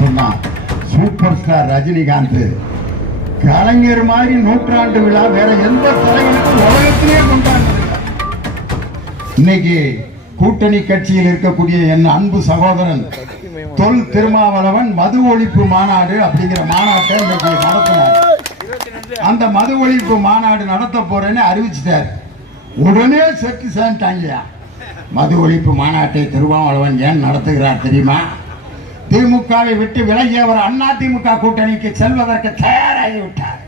சொன்னான். Super star Rajinikanth. கலைஞர் மாதிரி நூற்றாண்டு விழா வேற எந்த தலைவனுக்கும் உலகத்திலே இன்னைக்கு கூட்டணி கட்சியில் இருக்கக்கூடிய என் அன்பு சகோதரன் தொல் திருமாவளவன் மது ஒழிப்பு மாநாடு அப்படிங்கிற மாநாட்டை இன்னைக்கு நடத்தினார். அந்த மது ஒழிப்பு மாநாடு நடத்த போறேன்னு அறிவிச்சிட்டார். உடனே செக்கு சேர்ந்துட்டாங்கய்யா மது ஒழிப்பு மாநாட்டை திருமாவளவன் ஏன் நடத்துகிறார் தெரியுமா? திமுகவை விட்டு விலகியவர் அண்ணா திமுக கூட்டணிக்கு செல்வதற்கு தயாராகி விட்டார்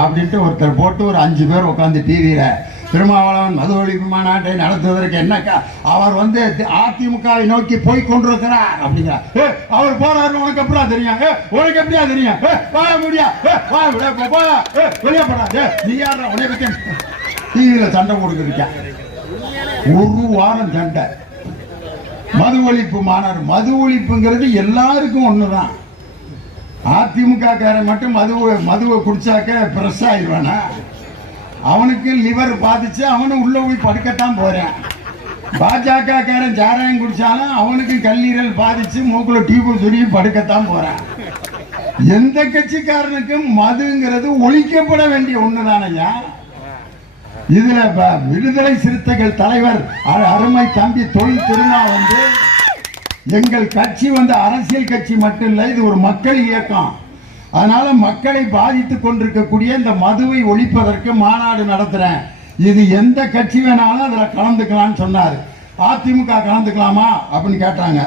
அப்படின்ட்டு ஒருத்தர் போட்டு ஒரு அஞ்சு பேர் உட்காந்து டிவியில திருமாவளவன் மது ஒழிப்பு மாநாட்டை நடத்துவதற்கு என்னக்கா? அவர் வந்து அதிமுகவை நோக்கி போய் கொண்டிருக்கிறார் அப்படிங்கிறார் ஏ, அவர் போறாரு உனக்கு எப்படியா தெரியும்? உனக்கு எப்படியா தெரியும்? வாழ முடியா? ஏ, வா. போடா. ஏ, வெளியே போடா. நீ யாரா உனக்கு பத்தி டிவியில சண்டை போட்டுக்கிட்டு ஒரு வாரம் சண்டை. மது ஒழிப்பு மாநாடு. மது ஒழிப்புங்கிறது எல்லாருக்கும் ஒண்ணுதான். அதிமுக காரன் மட்டும் மது மதுவை குடிச்சாக்க பிரஸ் ஆயிடுவானா அவனுக்கு லிவர் பாதிச்சு அவனும் உள்ள போய் படுக்கத்தான் போறான். பாஜக காரன் சாராயம் குடிச்சாலும் அவனுக்கு கல்லீரல் பாதிச்சு மூக்குல டியூபு சுருகி படுக்கத்தான் போகிறான் எந்த கட்சிக்காரனுக்கும் மதுங்கிறது ஒழிக்கப்பட வேண்டிய ஒண்ணுதானையா இதுல விடுதலை சிறுத்தைகள் தலைவர் அருமை தம்பி தொழில் திருமா வந்து எங்கள் கட்சி வந்து அரசியல் கட்சி மட்டும் இல்லை இது ஒரு மக்கள் இயக்கம். அதனால மக்களை பாதித்துக் கொண்டிருக்கக்கூடிய இந்த மதுவை ஒழிப்பதற்கு மாநாடு நடத்துறேன். இது எந்த கட்சி வேணாலும் அதுல கலந்துக்கலாம்னு சொன்னார். அதிமுக கலந்துக்கலாமா? அப்படின்னு கேட்டாங்க.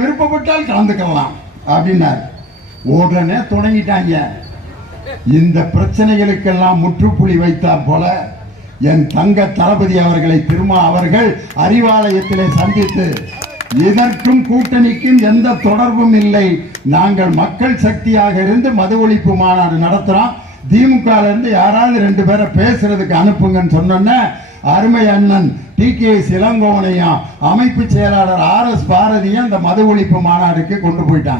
விருப்பப்பட்டால் கலந்துக்கலாம் அப்படின்னாரு. உடனே தொடங்கிட்டாங்க. இந்த பிரச்சனைகளுக்கெல்லாம் முற்றுப்புள்ளி வைத்தா போல என் தங்க தளபதி அவர்களை திருமா அவர்கள் அறிவாலயத்திலே சந்தித்து இதற்கும் கூட்டணிக்கும் எந்த தொடர்பும் இல்லை. நாங்கள் மக்கள் சக்தியாக இருந்து மது ஒழிப்பு மாநாடு நடத்துறோம். திமுக இருந்து யாராவது ரெண்டு பேரை பேசுறதுக்கு அனுப்புங்கன்னு சொன்னோன்னே அருமை அண்ணன் டி. கே. இளங்கோவனையும் அமைப்பு செயலாளர் ஆர். எஸ். பாரதியும் அந்த மது ஒழிப்பு மாநாடுக்கு கொண்டு போயிட்டாங்க.